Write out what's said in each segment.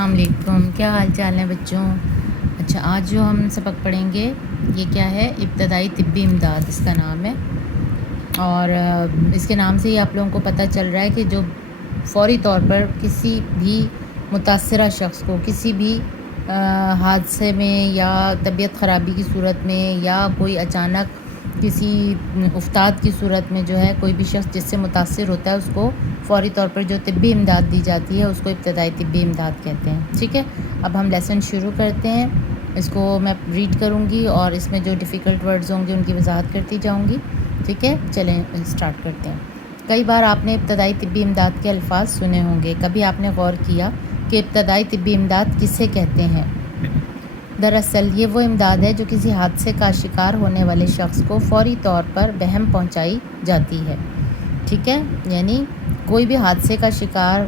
السلام علیکم، کیا حال چال ہے بچوں؟ اچھا، آج جو ہم سبق پڑھیں گے یہ کیا ہے؟ ابتدائی طبی امداد اس کا نام ہے، اور اس کے نام سے ہی آپ لوگوں کو پتہ چل رہا ہے کہ جو فوری طور پر کسی بھی متاثرہ شخص کو کسی بھی حادثے میں یا طبیعت خرابی کی صورت میں یا کوئی اچانک کسی افتاد کی صورت میں جو ہے کوئی بھی شخص جس سے متاثر ہوتا ہے اس کو فوری طور پر جو طبی امداد دی جاتی ہے اس کو ابتدائی طبی امداد کہتے ہیں۔ ٹھیک ہے، اب ہم لیسن شروع کرتے ہیں۔ اس کو میں ریڈ کروں گی اور اس میں جو ڈیفیکلٹ ورڈز ہوں گے ان کی وضاحت کرتی جاؤں گی۔ ٹھیک ہے، چلیں اسٹارٹ کرتے ہیں۔ کئی بار آپ نے ابتدائی طبی امداد کے الفاظ سنے ہوں گے، کبھی آپ نے غور کیا کہ ابتدائی طبی امداد کسے کہتے ہیں؟ دراصل یہ وہ امداد ہے جو کسی حادثے کا شکار ہونے والے شخص کو فوری طور پر بہم پہنچائی جاتی ہے۔ ٹھیک ہے، یعنی کوئی بھی حادثے کا شکار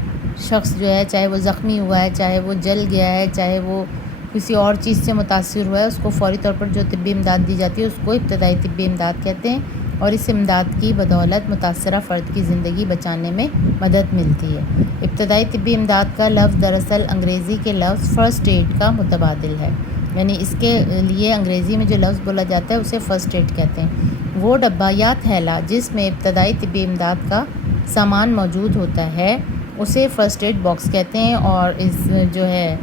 شخص جو ہے، چاہے وہ زخمی ہوا ہے، چاہے وہ جل گیا ہے، چاہے وہ کسی اور چیز سے متاثر ہوا ہے، اس کو فوری طور پر جو طبی امداد دی جاتی ہے اس کو ابتدائی طبی امداد کہتے ہیں، اور اس امداد کی بدولت متاثرہ فرد کی زندگی بچانے میں مدد ملتی ہے۔ ابتدائی طبی امداد کا لفظ دراصل انگریزی کے لفظ فرسٹ ایڈ کا متبادل ہے، یعنی اس کے لیے انگریزی میں جو لفظ بولا جاتا ہے اسے فرسٹ ایڈ کہتے ہیں۔ وہ ڈبہ یا تھیلا جس میں ابتدائی طبی امداد کا سامان موجود ہوتا ہے اسے فرسٹ ایڈ باکس کہتے ہیں، اور اس جو ہے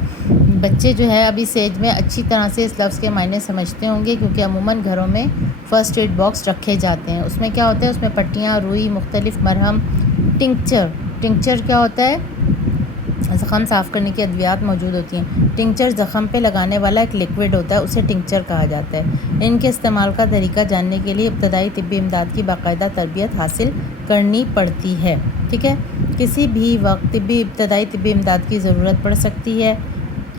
بچے جو ہے اب اس ایج میں اچھی طرح سے اس لفظ کے معنی سمجھتے ہوں گے، کیونکہ عموماً گھروں میں فرسٹ ایڈ باکس رکھے جاتے ہیں۔ اس میں کیا ہوتا ہے؟ اس میں پٹیاں، روئی، مختلف مرہم، ٹنکچر کیا ہوتا ہے؟ زخم صاف کرنے کی ادویات موجود ہوتی ہیں۔ ٹنکچر زخم پہ لگانے والا ایک لیکوڈ ہوتا ہے، اسے ٹنکچر کہا جاتا ہے۔ ان کے استعمال کا طریقہ جاننے کے لیے ابتدائی طبی امداد کی باقاعدہ تربیت حاصل کرنی پڑتی ہے۔ ٹھیک ہے، کسی بھی وقت ابتدائی طبی امداد کی ضرورت پڑ سکتی ہے۔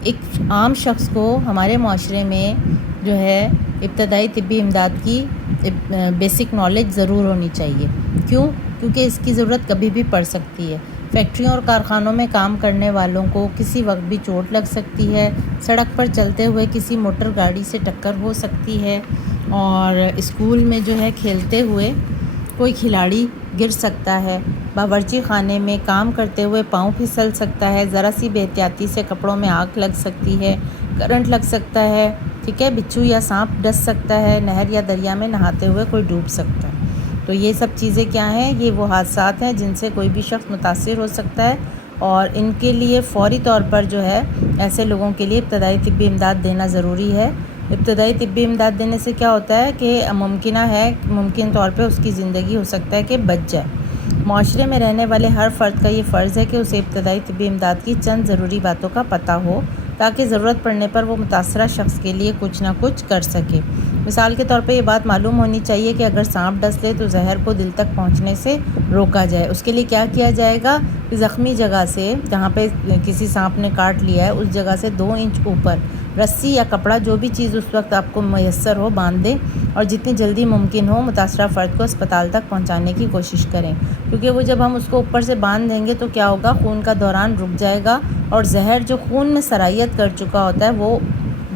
ایک عام شخص کو ہمارے معاشرے میں جو ہے ابتدائی طبی امداد کی بیسک نالج ضرور ہونی چاہیے۔ کیونکہ اس کی ضرورت کبھی بھی پڑ سکتی ہے۔ فیکٹریوں اور کارخانوں میں کام کرنے والوں کو کسی وقت بھی چوٹ لگ سکتی ہے، سڑک پر چلتے ہوئے کسی موٹر گاڑی سے ٹکر ہو سکتی ہے، اور اسکول میں جو ہے کھیلتے ہوئے کوئی کھلاڑی گر سکتا ہے، باورچی خانے میں کام کرتے ہوئے پاؤں پھسل سکتا ہے، ذرا سی بے احتیاطی سے کپڑوں میں آگ لگ سکتی ہے، کرنٹ لگ سکتا ہے، ٹھیک ہے، بچھو یا سانپ ڈس سکتا ہے، نہر یا دریا میں نہاتے ہوئے کوئی ڈوب سکتا ہے۔ تو یہ سب چیزیں کیا ہیں؟ یہ وہ حادثات ہیں جن سے کوئی بھی شخص متاثر ہو سکتا ہے، اور ان کے لیے فوری طور پر جو ہے ایسے لوگوں کے لیے ابتدائی طبی امداد دینا ضروری ہے۔ ابتدائی طبی امداد دینے سے کیا ہوتا ہے کہ ممکن طور پہ اس کی زندگی ہو سکتا ہے کہ بچ جائے۔ معاشرے میں رہنے والے ہر فرد کا یہ فرض ہے کہ اسے ابتدائی طبی امداد کی چند ضروری باتوں کا پتہ ہو، تاکہ ضرورت پڑنے پر وہ متاثرہ شخص کے لیے کچھ نہ کچھ کر سکے۔ مثال کے طور پہ یہ بات معلوم ہونی چاہیے کہ اگر سانپ ڈس لے تو زہر کو دل تک پہنچنے سے روکا جائے۔ اس کے لیے کیا کیا جائے گا کہ زخمی جگہ سے، جہاں پہ کسی سانپ نے کاٹ لیا ہے، اس جگہ سے 2 انچ اوپر رسی یا کپڑا، جو بھی چیز اس وقت آپ کو میسر ہو، باندھ دیں، اور جتنی جلدی ممکن ہو متاثرہ فرد کو اسپتال تک پہنچانے کی کوشش کریں، کیونکہ وہ جب ہم اس کو اوپر سے باندھ دیں گے تو کیا ہوگا؟ خون کا دوران رک جائے گا، اور زہر جو خون میں سرایت کر چکا ہوتا ہے وہ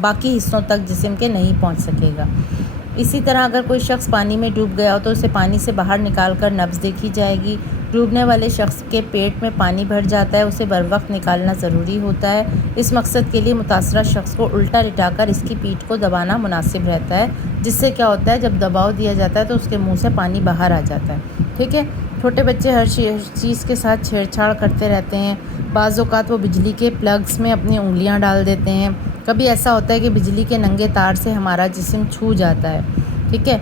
باقی حصوں تک جسم کے نہیں پہنچ سکے گا۔ اسی طرح اگر کوئی شخص پانی میں ڈوب گیا ہو تو اسے پانی سے باہر نکال کر نبض دیکھی جائے گی۔ ڈوبنے والے شخص کے پیٹ میں پانی بھر جاتا ہے، اسے بروقت نکالنا ضروری ہوتا ہے۔ اس مقصد کے لیے متاثرہ شخص کو الٹا لٹا کر اس کی پیٹھ کو دبانا مناسب رہتا ہے، جس سے کیا ہوتا ہے؟ جب دباؤ دیا جاتا ہے تو اس کے منہ سے پانی باہر آ جاتا ہے۔ ٹھیک ہے، چھوٹے بچے ہر چیز کے ساتھ چھیڑ چھاڑ کرتے رہتے ہیں۔ بعض اوقات وہ بجلی کے پلگز میں اپنی انگلیاں ڈال دیتے ہیں۔ کبھی ایسا ہوتا ہے کہ بجلی کے ننگے تار سے ہمارا جسم چھو جاتا ہے، ٹھیک ہے،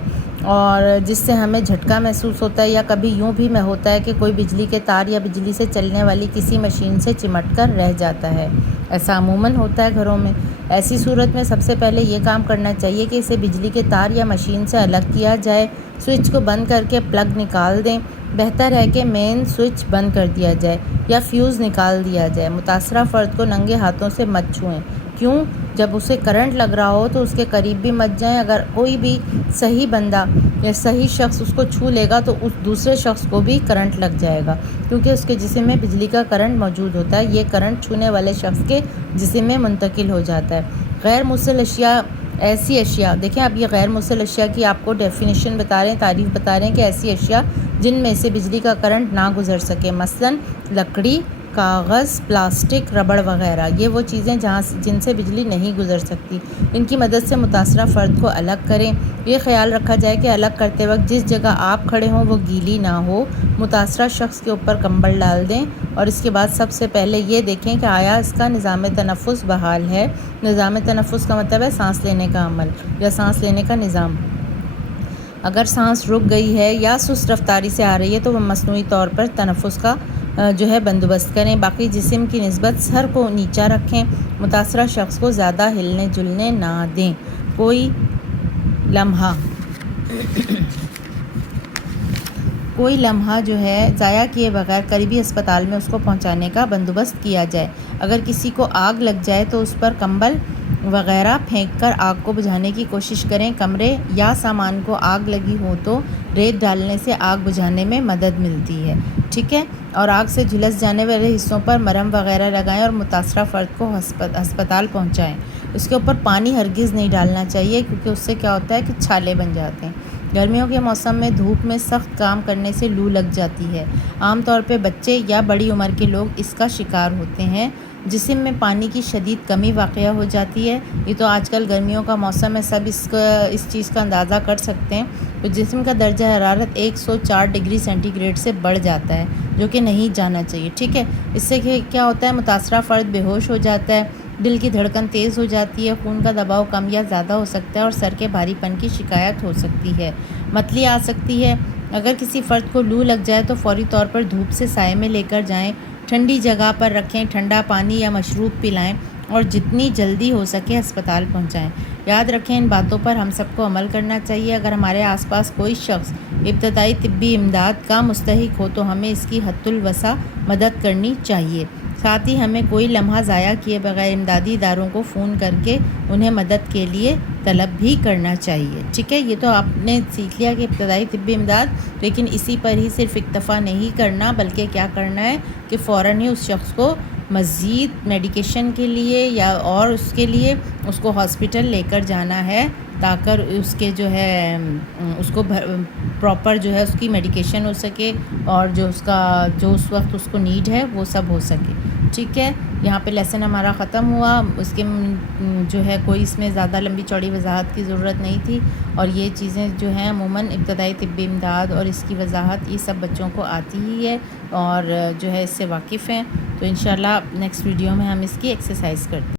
اور جس سے ہمیں جھٹکا محسوس ہوتا ہے، یا کبھی یوں بھی میں ہوتا ہے کہ کوئی بجلی کے تار یا بجلی سے چلنے والی کسی مشین سے چمٹ کر رہ جاتا ہے۔ ایسا عموماً ہوتا ہے گھروں میں۔ ایسی صورت میں سب سے پہلے یہ کام کرنا چاہیے کہ اسے بجلی کے تار یا مشین سے الگ کیا جائے۔ سوئچ کو بند کر کے پلگ نکال دیں۔ بہتر ہے کہ مین سوئچ بند کر دیا جائے یا فیوز نکال دیا جائے۔ متاثرہ فرد کو ننگے ہاتھوں سے مت چھوئیں۔ کیوں؟ جب اسے کرنٹ لگ رہا ہو تو اس کے قریب بھی مت جائیں۔ اگر کوئی بھی صحیح بندہ یا صحیح شخص اس کو چھو لے گا تو اس دوسرے شخص کو بھی کرنٹ لگ جائے گا، کیونکہ اس کے جسم میں بجلی کا کرنٹ موجود ہوتا ہے۔ یہ کرنٹ چھونے والے شخص کے جسم میں منتقل ہو جاتا ہے۔ غیر مؤثر اشیاء، ایسی اشیاء، دیکھیں اب یہ غیر مؤثر اشیاء کی آپ کو ڈیفینیشن بتا رہے ہیں، تعریف بتا رہے ہیں کہ ایسی اشیاء جن میں سے بجلی کا کرنٹ نہ گزر سکے، مثلاً لکڑی، کاغذ، پلاسٹک، ربڑ وغیرہ، یہ وہ چیزیں جن سے بجلی نہیں گزر سکتی، ان کی مدد سے متاثرہ فرد کو الگ کریں۔ یہ خیال رکھا جائے کہ الگ کرتے وقت جس جگہ آپ کھڑے ہوں وہ گیلی نہ ہو۔ متاثرہ شخص کے اوپر کمبل ڈال دیں اور اس کے بعد سب سے پہلے یہ دیکھیں کہ آیا اس کا نظام تنفس بحال ہے۔ نظام تنفس کا مطلب ہے سانس لینے کا عمل یا سانس لینے کا نظام۔ اگر سانس رک گئی ہے یا سست رفتاری سے آ رہی ہے تو وہ مصنوعی طور پر تنفس کا بندوبست کریں۔ باقی جسم کی نسبت سر کو نیچا رکھیں۔ متاثرہ شخص کو زیادہ ہلنے جلنے نہ دیں۔ کوئی لمحہ ضائع کیے بغیر قریبی اسپتال میں اس کو پہنچانے کا بندوبست کیا جائے۔ اگر کسی کو آگ لگ جائے تو اس پر کمبل وغیرہ پھینک کر آگ کو بجھانے کی کوشش کریں۔ کمرے یا سامان کو آگ لگی ہو تو ریت ڈالنے سے آگ بجھانے میں مدد ملتی ہے، ٹھیک ہے؟ اور آگ سے جھلس جانے والے حصوں پر مرہم وغیرہ لگائیں اور متاثرہ فرد کو ہسپتال پہنچائیں۔ اس کے اوپر پانی ہرگز نہیں ڈالنا چاہیے کیونکہ اس سے کیا ہوتا ہے کہ چھالے بن جاتے ہیں۔ گرمیوں کے موسم میں دھوپ میں سخت کام کرنے سے لو لگ جاتی ہے۔ عام طور پہ بچے یا بڑی عمر کے لوگ اس کا شکار ہوتے ہیں۔ جسم میں پانی کی شدید کمی واقع ہو جاتی ہے۔ یہ تو آج کل گرمیوں کا موسم ہے، سب اس چیز کا اندازہ کر سکتے ہیں۔ تو جسم کا درجہ حرارت 104 ڈگری سینٹی گریڈ سے بڑھ جاتا ہے، جو کہ نہیں جانا چاہیے، ٹھیک ہے؟ اس سے کیا ہوتا ہے، متاثرہ فرد بے ہوش ہو جاتا ہے، دل کی دھڑکن تیز ہو جاتی ہے، خون کا دباؤ کم یا زیادہ ہو سکتا ہے اور سر کے بھاری پن کی شکایت ہو سکتی ہے، متلی آ سکتی ہے۔ اگر کسی فرد کو لو لگ جائے تو فوری طور پر دھوپ سے سائے میں لے کر جائیں، ٹھنڈی جگہ پر رکھیں، ٹھنڈا پانی یا مشروب پلائیں اور جتنی جلدی ہو سکے ہسپتال پہنچائیں۔ یاد رکھیں ان باتوں پر ہم سب کو عمل کرنا چاہیے۔ اگر ہمارے آس پاس کوئی شخص ابتدائی طبی امداد کا مستحق ہو تو ہمیں اس کی حد الوسع مدد کرنی چاہیے۔ ساتھ ہی ہمیں کوئی لمحہ ضائع کیے بغیر امدادی اداروں کو فون کر کے انہیں مدد کے لیے طلب بھی کرنا چاہیے، ٹھیک ہے؟ یہ تو آپ نے سیکھ لیا کہ ابتدائی طبی امداد، لیکن اسی پر ہی صرف اکتفا نہیں کرنا بلکہ کیا کرنا ہے کہ فوراً ہی اس شخص کو مزید میڈیکیشن کے لیے یا اور اس کے لیے اس کو ہاسپٹل لے کر جانا ہے تاکہ اس کے اس کو پراپر اس کی میڈیکیشن ہو سکے اور جو اس وقت اس کو نیڈ ہے وہ سب ہو سکے، ٹھیک ہے؟ یہاں پہ لیسن ہمارا ختم ہوا۔ اس کے کوئی اس میں زیادہ لمبی چوڑی وضاحت کی ضرورت نہیں تھی، اور یہ چیزیں عموماً ابتدائی طبی امداد اور اس کی وضاحت یہ سب بچوں کو آتی ہی ہے اور اس سے واقف ہیں۔ تو انشاءاللہ نیکسٹ ویڈیو میں ہم اس کی ایکسرسائز کرتے ہیں۔